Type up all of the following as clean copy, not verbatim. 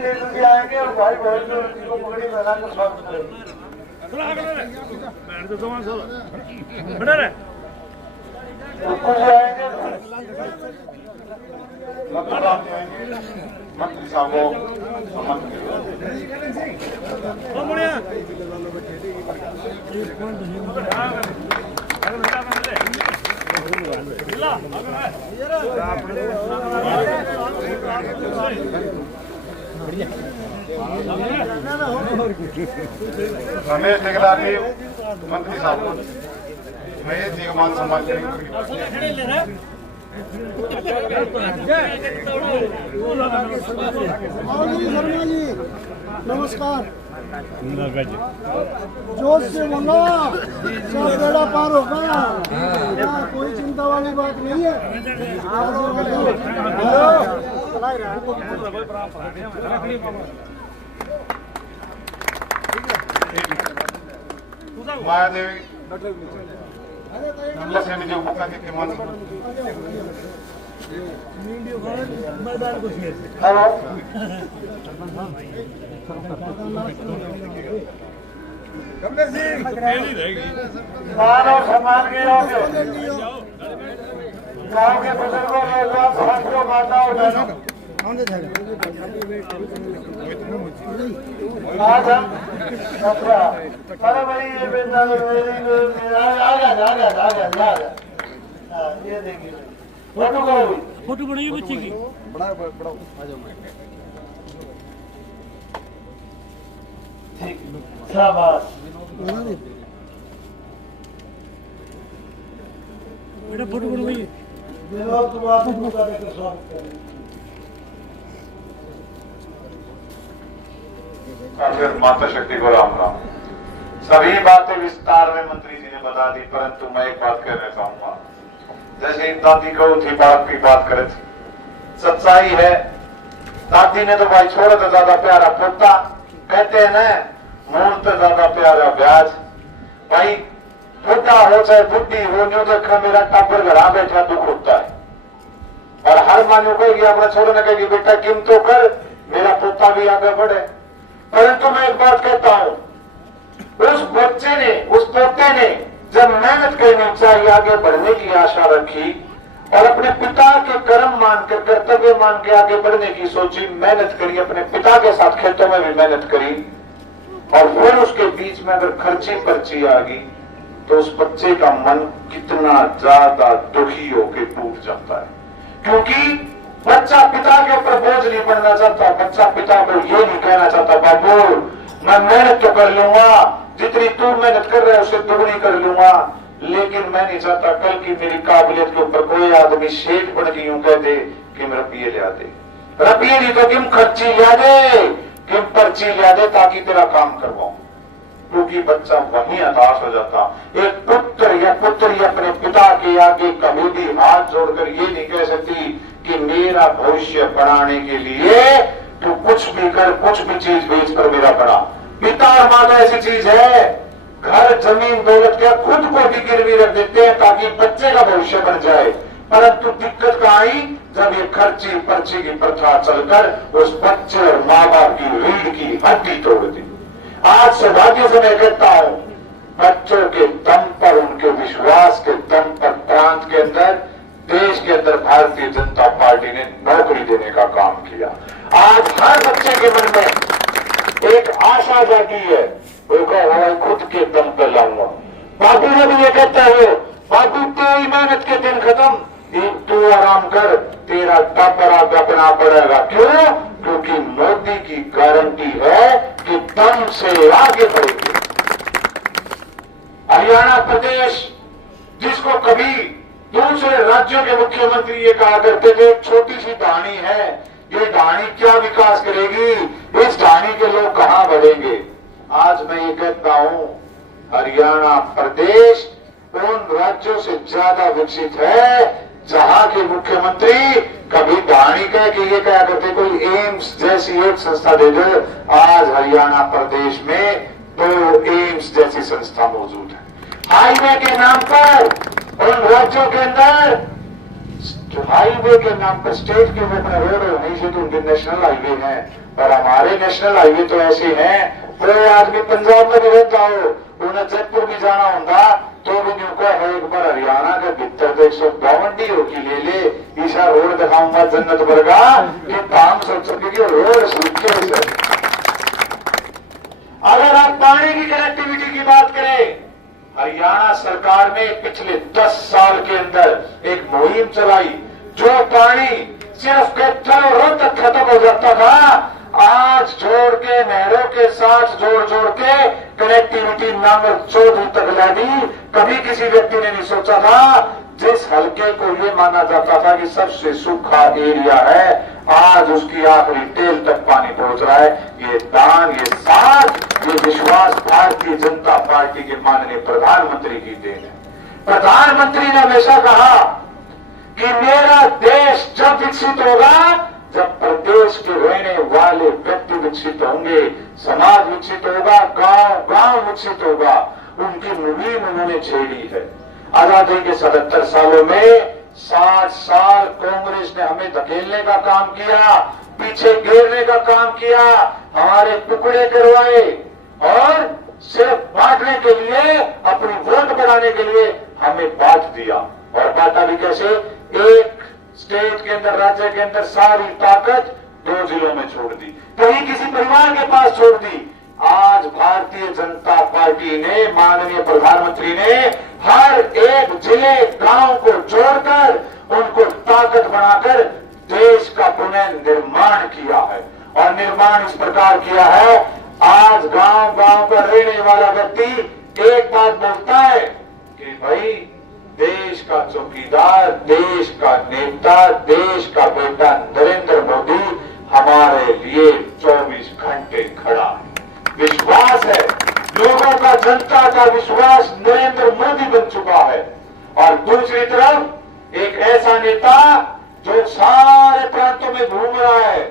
लेकर के आएंगे और भाई बहन जो को पगड़ी पहना कर स्वागत करेंगे। कुछ आएंगे मंत्री साहबों रमेश टेकलानी मंत्री साहब महेश जी का मान सम्मान करेंगे। शर्मा जी नमस्कार। जोश से बोलो, सब बेड़ा पार होगा, कोई चिंता वाली बात नहीं है। मायादेवी सेन जी उपका के मन हेलो मान और सम्मान के गाँव के बुजुर्गों नौजवान साथियों माताओं बहनों आज हम अच्छा अरे भाई ये बेटा आ ये देखिए फोटो बनाइए बच्चे की बड़ा आ जाओ ठीक शाबाश बेटा फोटो बनवाइए फिर माता शक्ति को राम राम। सभी बातें विस्तार में मंत्री जी ने बता दी, परंतु मैं एक बात कहना चाहूंगा। जैसे दादी को थी बाप की बात करे थी, सच्चाई है। दादी ने तो भाई छोड़ा तो ज्यादा प्यारा पोता, कहते हैं ना मूल तो ज्यादा प्यारा ब्याज। भाई बुढ़ा हो चाहे बुढ़ी हो, न्यू देखा मेरा टाबर घरा बैठा दुख होता है। और हर माँ न्यू कहेगी अपना छोरे ने कहेगी बेटा किम तो कर, मेरा पोता भी आगे बढ़े। परंतु मैं एक बात कहता हूं, उस बच्चे ने उस पोते ने जब मेहनत करनी चाहिए, आगे बढ़ने की आशा रखी और अपने पिता के कर्म मानकर कर्तव्य मान के आगे बढ़ने की सोची, मेहनत करी, अपने पिता के साथ खेतों में भी मेहनत करी और फिर उसके बीच में अगर खर्ची पर्ची आ गई तो उस बच्चे का मन कितना ज्यादा दुखी होकर टूट जाता है। क्योंकि बच्चा पिता के ऊपर बोझ नहीं बनना चाहता, बच्चा पिता को ये नहीं कहना चाहता बाबू मैं मेहनत तो कर लूंगा, जितनी तू मेहनत कर रहा है उससे दुगनी कर लूंगा, लेकिन मैं नहीं चाहता कल की मेरी काबिलियत के ऊपर कोई आदमी शेख बन के यूं कह दे कि मैं रुपये ले दे, रुपये नहीं तो किम खर्ची ले दे, किम पर्ची ले दे ताकि तेरा काम करवाऊं। क्योंकि बच्चा वहीं हताश हो जाता। एक पुत्र या पुत्री अपने पिता के आगे कभी भी हाथ जोड़कर ये नहीं कह सकती कि मेरा भविष्य बनाने के लिए तू कुछ भी कर, कुछ भी चीज बेच कर मेरा बना। पिता और माता ऐसी चीज है, घर जमीन दौलत के खुद को भी गिरवी रख देते हैं ताकि बच्चे का भविष्य बन जाए। परंतु दिक्कत कहाँ आई जब ये खर्ची पर्ची की प्रथा चलकर उस बच्चे और माँ बाप की रीढ़ की हड्डी तोड़ दी। आज सौभाग्य से मैं कहता हूं, बच्चों के दम पर, उनके विश्वास के दम पर प्रांत के अंदर, देश के अंदर भारतीय जनता पार्टी ने नौकरी देने का काम किया। आज हर बच्चे के मन में एक आशा जागी है, वो खुद के दम पर लाऊंगा। बाबू ने भी ये कहता है बाबू तो मेहनत के दिन खत्म, तू आराम कर, तेरा टापर आगे अपना पड़ेगा। क्यों? क्योंकि मोदी की गारंटी है कि दम से आगे बढ़ेगी। हरियाणा प्रदेश जिसको कभी दूसरे राज्यों के मुख्यमंत्री ये कहा करते थे छोटी सी ढाणी है, ये ढाणी क्या विकास करेगी, इस ढाणी के लोग कहां बढ़ेंगे। आज मैं ये कहता हूं हरियाणा प्रदेश उन राज्यों से ज्यादा विकसित है जहां के मुख्यमंत्री कभी ढाणी कह के ये कहा करते कोई एम्स जैसी एक संस्था दे दो। आज हरियाणा प्रदेश में 2 एम्स जैसी संस्था मौजूद है। हाईवे के नाम पर उन राज्यों के अंदर जो हाईवे के नाम पर स्टेट के ऊपर रोड है वहीं से तो उनके नेशनल हाईवे हैं, पर हमारे नेशनल हाईवे तो ऐसे हैं, कोई आदमी पंजाब में भी रहता हो, उन्हें जयपुर भी जाना होगा तो भी न्यू का है, एक बार हरियाणा के भीतर तो 152 डी की ले ले, ईशा रोड दिखाऊंगा जन्नत बरगा कि काम सोच सके कि रोड सूखे। अगर आप पानी की कनेक्टिविटी की बात करें, हरियाणा सरकार ने पिछले 10 साल के अंदर एक मुहिम चलाई, जो पानी सिर्फ कैथल और रोहतक खत्म हो जाता था, आज जोड़ के नहरों के साथ जोड़ के कनेक्टिविटी नांगल चौधरी तक ला दी। कभी किसी व्यक्ति ने नहीं सोचा था, जिस हल्के को ये माना जाता था कि सबसे सूखा एरिया है, आज उसकी आखिरी टेल तक पानी पहुंच रहा है। ये दान, ये साथ, ये विश्वास भारतीय जनता पार्टी के माननीय प्रधानमंत्री की देन है। प्रधानमंत्री ने हमेशा कहा कि मेरा देश जब विकसित होगा जब प्रदेश के रहने वाले व्यक्ति विकसित होंगे, समाज विकसित होगा, गांव विकसित होगा। उनकी मुहिम उन्होंने छेड़ी है। आजादी के 77 सालों में 60 साल कांग्रेस ने हमें धकेलने का काम किया, पीछे घेरने का काम किया, हमारे टुकड़े करवाए और सिर्फ बांटने के लिए, अपनी वोट बढ़ाने के लिए हमें बांट दिया। और बांटा भी कैसे? एक स्टेट के अंदर, राज्य के अंदर सारी ताकत 2 जिलों में छोड़ दी, कहीं किसी परिवार के पास छोड़ दी। आज भारतीय जनता पार्टी ने, माननीय प्रधानमंत्री ने हर एक जिले, गांव को जोड़कर उनको ताकत बनाकर देश का पुनर्निर्माण किया है। और निर्माण इस प्रकार किया है, आज गांव पर रहने वाला व्यक्ति एक बात बोलता है कि भाई देश का चौकीदार, देश का नेता, देश का बेटा नरेंद्र मोदी हमारे लिए 24 घंटे खड़ा है। विश्वास है, लोगों का, जनता का विश्वास नरेंद्र मोदी बन चुका है। और दूसरी तरफ एक ऐसा नेता जो सारे प्रांतों में घूम रहा है,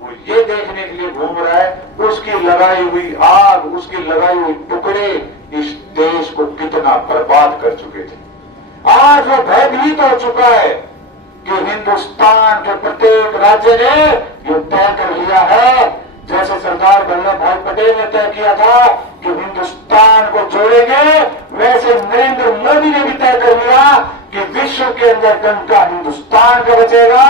वो ये देखने के लिए घूम रहा है उसकी लगाई हुई आग, उसकी लगाई हुई टुकड़े इस देश को कितना बर्बाद कर चुके थे। आज वो भयभीत हो चुका है कि हिंदुस्तान के प्रत्येक राज्य ने ये तय कर लिया है, जैसे सरदार वल्लभ भाई पटेल ने तय किया था कि हिंदुस्तान को जोड़ेंगे, वैसे नरेंद्र मोदी ने भी तय कर लिया कि विश्व के अंदर डंका हिंदुस्तान का बचेगा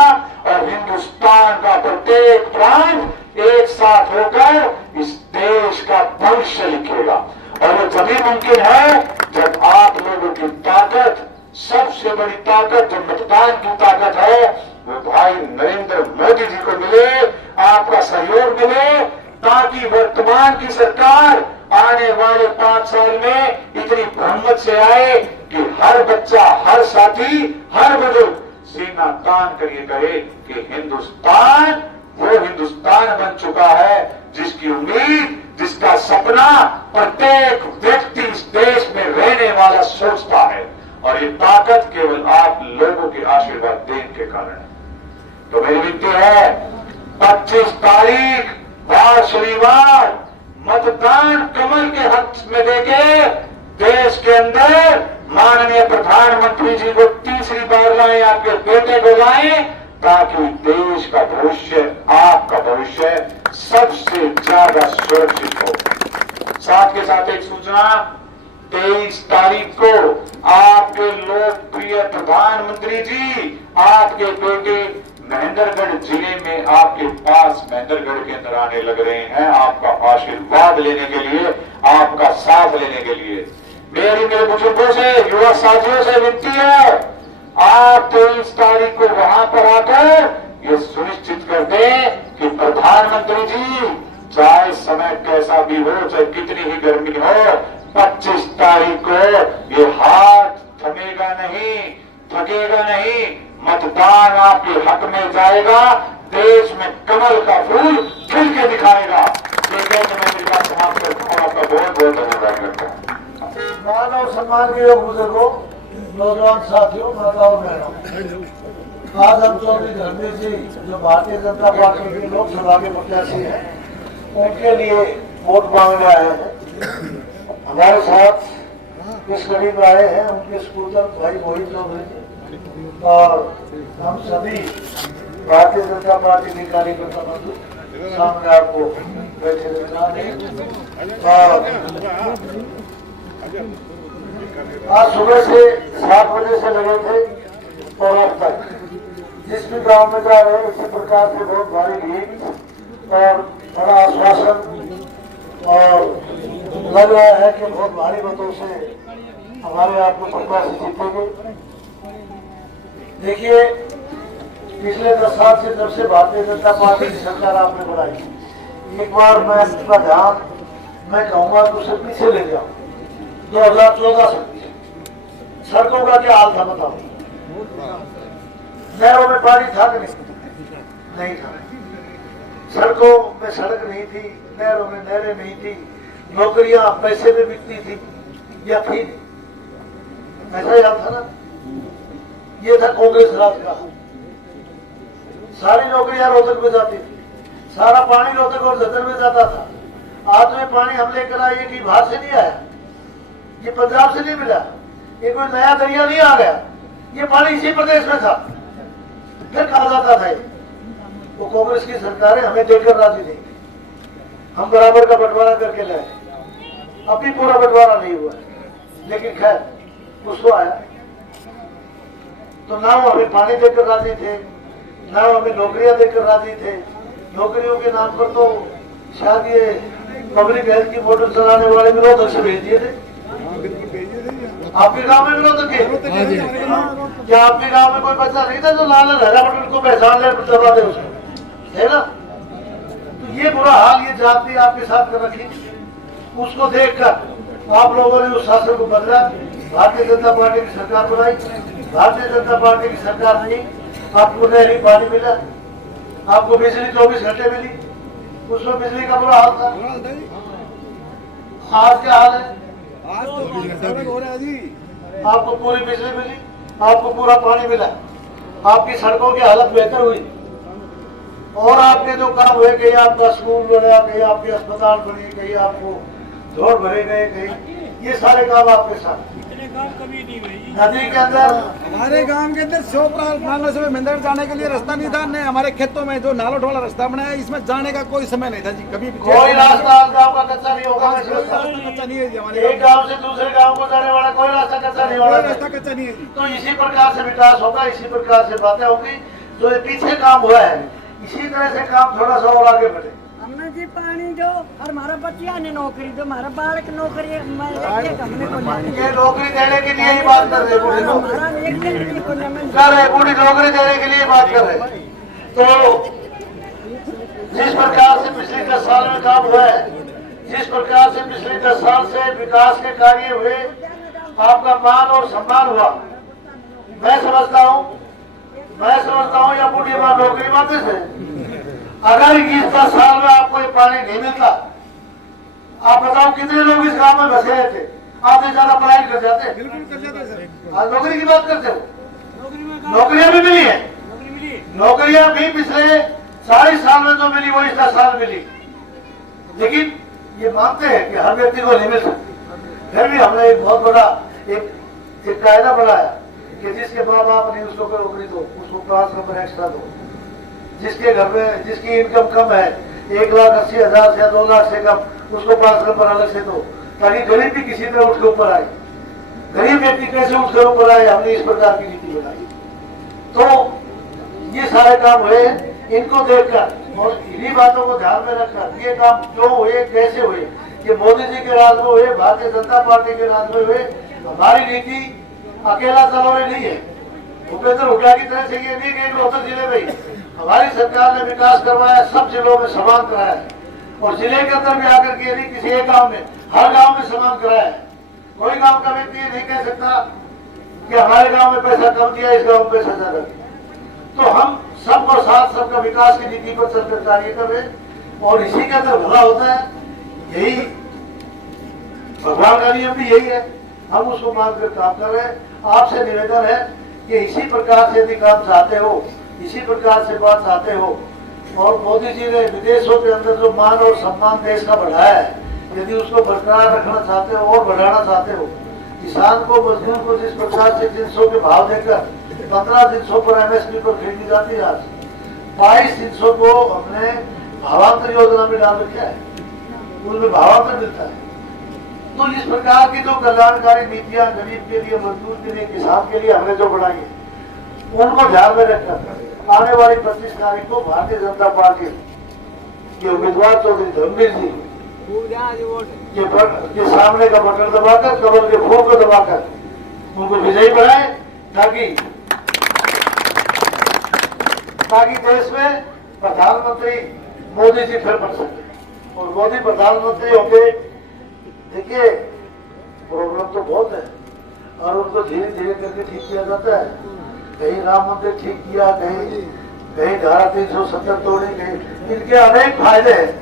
और हिंदुस्तान का प्रत्येक प्रांत एक साथ होकर इस देश का भविष्य लिखेगा। और ये तभी मुमकिन है जब आप लोगों की ताकत, सबसे बड़ी ताकत जो मतदान की ताकत है, वो भाई नरेंद्र मोदी जी को मिले, आपका सहयोग मिले, ताकि वर्तमान की सरकार आने वाले 5 साल में इतनी हिम्मत से आए कि हर बच्चा, हर साथी, हर बुजुर्ग सीना तान कर ये कहे कि हिंदुस्तान वो हिंदुस्तान बन चुका है जिसकी उम्मीद, जिसका सपना प्रत्येक व्यक्ति इस देश में रहने वाला सोचता है। और ये ताकत केवल आप लोगों के आशीर्वाद देने के कारण है। तो मेरी विनती है, 25 तारीख बार शनिवार मतदान कमल के हक में देके देश के अंदर माननीय प्रधानमंत्री जी को तीसरी बार लाएं, आपके बेटे को लाएं, ताकि देश का भविष्य, आपका भविष्य सबसे ज्यादा सुरक्षित हो। साथ के साथ एक सूचना, 23 तारीख को आपके लोकप्रिय प्रधानमंत्री जी आपके बेटे महेंद्रगढ़ जिले में आपके पास महेंद्रगढ़ के अंदर आने लग रहे हैं, आपका आशीर्वाद लेने के लिए, आपका साथ लेने के लिए। मेरे बुजुर्गों से, युवा साथियों से विनती है, आप 23 तारीख को वहां पर आकर ये सुनिश्चित कर दें कि प्रधानमंत्री जी, चाहे समय कैसा भी हो, चाहे कितनी ही गर्मी हो, 25 तारीख को ये हाथ थमेगा नहीं, थकेगा नहीं, मतदान आपके हक में जाएगा, देश में कमल का फूल खिल के दिखाएगा। ये कहकर मैं मेरी बात समाप्त करता हूँ। आपका बहुत बहुत धन्यवाद करता हूँ। मानव सम्मान के योग बुजुर्गों, नौजवान साथियों, माताओं बहनों, आज हम चौधरी धर्मेश जी जो भारतीय जनता पार्टी के लोकसभा के प्रत्याशी हैं, उनके लिए वोट मांगने आए हैं। हमारे साथ इस करीब आए हैं उनके स्कूटर भाई मोहित चौधरी और हम सभी भारतीय जनता पार्टी के कार्यकर्ता बंधु सामने आपको बैठे दिखा रहे हैं। और आज सुबह से 7 बजे से लगे थे और अब तक जिस भी गांव में जा रहे हैं इसी प्रकार से बहुत भारी भीड़ और बड़ा आश्वासन और लग रहा है कि बहुत भारी मतों से हमारे आपको प्रत्याशी जीतेंगे। देखिए, पिछले 10 साल से जब से भारतीय जनता पार्टी की सरकार आपने बनाई, एक बार मैं इसका ध्यान मैं कहूँगा तो उसे पीछे ले जाऊँ। 2014 से सड़कों का क्या हाल था बताओ? नहरों में पानी था कि नहीं था? सड़कों में सड़क नहीं थी, नहरों में नहरें नहीं थी, नौकरियां पैसे में बिकती थी या थी? ऐसा याद था ना? ये था कांग्रेस राज का। सारी नौकरियां रोहतक में जाती थी, सारा पानी रोहतक और झज्जर में जाता था। आज में पानी हम लेकर आए कि बाहर से नहीं आया, ये पंजाब से नहीं मिला, ये कोई नया दरिया नहीं आ गया, ये पानी इसी प्रदेश में था। फिर कहा जाता था वो कांग्रेस की सरकार है, हमें देकर राजी नहीं, हम बराबर का बंटवारा करके लाए। अभी पूरा बंटवारा नहीं हुआ, लेकिन खैर कुछ तो आया। तो ना वो हमें पानी देकर राजी थे, ना हमें नौकरियां देकर राजी थे। नौकरियों के नाम पर तो शायद ये पब्लिक हेल्थ की मोटर चलाने वाले भी रोहतक से भेज दिए थे। आपके गांव में भी रोहतक के? क्या आपके गांव में कोई बच्चा नहीं था जो लाल हरा बटन को पहचान ले चला दे उसको, है ना? तो ये बुरा हाल ये जाति आपके साथ कर रखी। उसको देखकर आप लोगों ने उस शासन को बदला, भारतीय जनता पार्टी की सरकार बनाई। भारतीय जनता पार्टी की सरकार नहीं, आपको नहरी पानी मिला, आपको बिजली 24 घंटे मिली, उसमें बिजली का बुरा हाल था। आज क्या हाल है? आज तो हो रहा है जी। आपको पूरी बिजली मिली, आपको पूरा पानी मिला, आपकी सड़कों की हालत बेहतर हुई, और आपके जो काम हुए, कहीं आपका स्कूल बना, कहीं आपके अस्पताल बने, कहीं आपको जोड़ भरे गए, कहीं ये सारे काम आपके साथ। इतने काम कभी नहीं हुए जी। नदी के अंदर हमारे गांव के अंदर 100 से मंदिर जाने के लिए रास्ता नहीं था, न हमारे खेतों में जो नालोट वाला रास्ता बनाया इसमें जाने का कोई समय नहीं था जी। कभी भी कोई रास्ता गाँव का कच्चा नहीं होगा। रास्ता कच्चा नहीं है जी हमारे एक गांव से दूसरे गांव को जाने वाला कोई रास्ता कच्चा नहीं होगा। कोई रास्ता कच्चा नहीं है जी। तो इसी प्रकार से विकास होगा, इसी प्रकार से बातें होगी। जो ये पीछे काम हुआ है, इसी तरह से काम थोड़ा सा और आगे बढ़े। हमने जी पानी जो और हमारा बच्चिया ने नौकरी जो हमारा बालक नौकरी हमने को ये नौकरी देने के लिए ही बात कर रहे बूढ़ी लोग, हमारा एक दिन भी को नहीं कर रहे बूढ़ी नौकरी देने के लिए बात कर रहे। तो जिस प्रकार से पिछले 10 साल में काम हुआ है, जिस प्रकार से पिछले 10 साल से विकास के कार्य हुए, आपका मान और सम्मान हुआ, मैं समझता हूँ या बूढ़ी माँ नौकरी मांगते थे। अगर 21 साल में आपको ये पानी नहीं मिलता, आप बताओ कितने लोग इस गांव में बसे रहे थे? आपसे ज्यादा पढ़ाई कर जाते। बिल्कुल कर जाते सर। आज नौकरी की बात करते हो, नौकरी में नौकरियां भी मिली है, नौकरी मिली। नौकरियां भी पिछले 40 साल में जो मिली वो इस 10 साल मिली। लेकिन ये मानते हैं कि हर व्यक्ति को नहीं मिल सकती। फिर भी हमने एक बहुत बड़ा एक कायदा बनाया कि जिसके माँ बाप नहीं उसको कोई नौकरी दो, उसको 5 नंबर एक्स्ट्रा दो। जिसके घर में जिसकी इनकम कम है, 1,80,000 से 2 लाख से कम, उसको 5 नंबर अलग से दो, ताकि गरीब भी किसी तरह उसके ऊपर आए। गरीब व्यक्ति कैसे उसके ऊपर आए, हमने इस प्रकार की नीति बनाई। तो ये सारे काम हुए, इनको देखकर और इन्हीं बातों को ध्यान में रखकर ये काम क्यों हुए, कैसे हुए, ये मोदी जी के राज में हुए, भारतीय जनता पार्टी के राज में हुए। हमारी नीति अकेला चलोरे नहीं है, भूपेंद्र हुड्डा की तरह से ये नहीं कि रोहतक जिले में ही। हमारी सरकार ने विकास करवाया, सब जिलों में समान कराया है, और जिले के अंदर भी आकर के नहीं किसी एक गांव में, हर गांव में समान कराया है। कोई गांव का व्यक्ति ये नहीं कह सकता कि हमारे गांव में पैसा कम दिया, इस गांव में पैसा ज्यादा दिया। तो हम सबको साथ, सबका विकास की नीति पर चलकर कार्य कर रहे हैं, और इसी के अंदर भला होता है। यही भगवान का नियम भी यही है, हम उसको मानकर काम कर रहे हैं। आपसे निवेदन है कि इसी प्रकार से यदि काम चाहते हो, इसी प्रकार से बात चाहते हो, और मोदी जी ने विदेशों के अंदर जो मान और सम्मान देश का बढ़ाया है, यदि उसको बरकरार रखना चाहते हो और बढ़ाना चाहते हो, किसान को, मजदूर को जिस प्रकार से 300 के भाव देकर 15,300 पर एमएसपी पर खरीदी जाती है। आज 22,300 को हमने भावांतर योजना में डाल रखा है, उसमें भावांतर मिलता है। तो इस प्रकार की जो कल्याणकारी नीतियां गरीब के लिए, मजदूर के लिए, किसान के लिए हमने जो बनाई है, उनको ध्यान में रखकर आने वाली 25 तारीख को भारतीय जनता पार्टी के उम्मीदवार चौधरी धर्मवीर जी के सामने का बटन दबाकर, कमल के फूल को दबाकर उनको विजयी बनाए, ताकि देश में प्रधानमंत्री मोदी जी फिर बन सके। और मोदी प्रधानमंत्री होंगे, देखिए प्रॉब्लम तो बहुत है और उनको धीरे धीरे करके ठीक किया जाता है। कहीं राम मंदिर ठीक किया, कहीं धारा 370 तोड़ी गई, इनके अनेक फायदे हैं।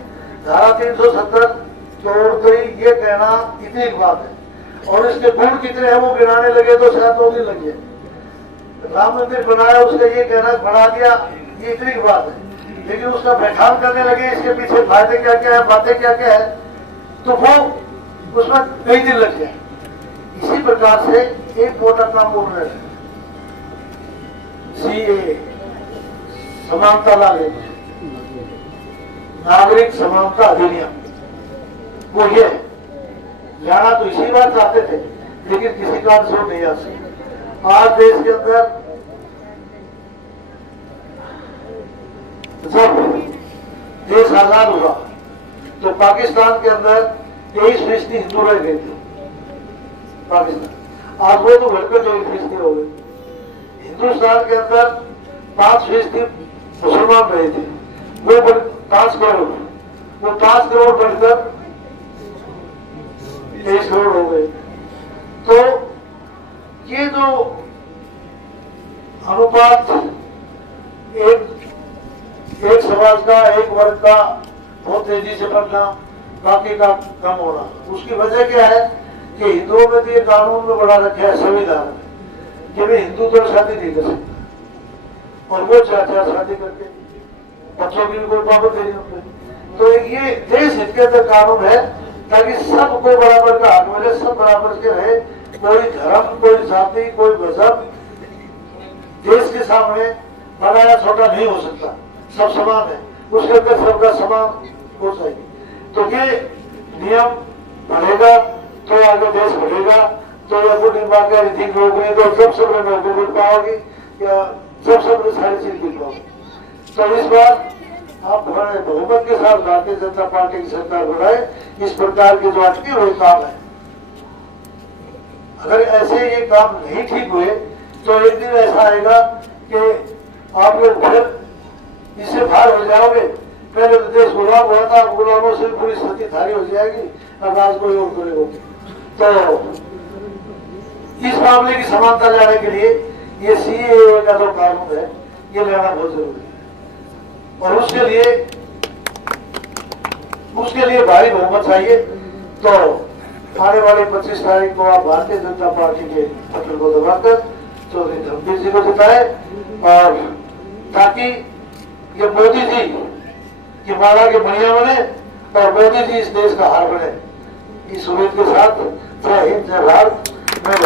धारा 370 तोड़ गई ये कहना इतनी बात है, और इसके गुण कितने हैं वो गिनाने लगे तो शायद 2 दिन लगे। राम मंदिर बनाया उसका ये कहना बना दिया ये इतनी बात है, लेकिन उसका बैठान करने लगे इसके पीछे फायदे क्या क्या है, बातें क्या क्या है, तो वो उसमें कई दिन लग जाए। इसी प्रकार से एक मोटा काम बोल रहे हैं, सीए समानता लाने, नागरिक समानता अधिनियम, वो ये लाना तो इसी बार चाहते थे, लेकिन किसी कारण से नहीं आ सके। आज देश के अंदर जब देश आजाद हुआ तो पाकिस्तान के अंदर 23% हिंदू रह गए थे पाकिस्तान, आज वो तो घटकर 24% हो गए। हिंदुस्तान के अंदर 5% मुसलमान रहे थे, वो 5 करोड़, वो 5 करोड़ बढ़कर 23 करोड़ हो गए। तो ये जो अनुपात एक समाज का, एक वर्ग का बहुत तेजी से बढ़ना, बाकी का कम होना, उसकी वजह क्या है कि हिंदुओं में तो ये कानून में बढ़ा रखा है, संविधान में, कि भाई हिंदू तो शादी नहीं कर सकते, और वो चाचा शादी करके बच्चों की भी कोई पाबंदी नहीं होती। तो ये देश हित के अंदर कानून है ताकि सबको बराबर का हक मिले, सब बराबर के रहे, कोई धर्म, कोई जाति, कोई मजहब देश के सामने बड़ा या छोटा नहीं हो सकता, सब समान है, उसके अंदर सबका समान हो चाहिए। तो ये नियम बढ़ेगा तो आगे देश बढ़ेगा। तो ये निर्माण का रीति नौकरी तो सब में नौकरी मिल पाओगी या सब सारी चीज मिल पाओगी। तो इस बार आप बड़े बहुमत के साथ भारतीय जनता पार्टी की सरकार बनाए। इस प्रकार के जो अटके हुए काम है, अगर ऐसे ये काम नहीं ठीक हुए तो एक दिन ऐसा आएगा कि आप लोग फिर इससे बाहर हो जाओगे। पहले तो देश गुलाम हुआ था, गुलामों से पूरी स्थिति थारी हो जाएगी, अब आज कोई और करेगा। तो इस मामले की समानता लाने के लिए ये सीएए का जो कानून है ये लाना बहुत जरूरी है, और उसके लिए भारी बहुमत चाहिए। तो आने वाली 25 तारीख को आप भारतीय जनता पार्टी के बटन को दबाकर चौधरी धर्मवीर जी को जिताए, और ताकि ये मोदी जी की माला के बढ़िया बने और मोदी जी इस देश का हार बने। इस उम्मीद के साथ जय हिंद, जय भारत। मैं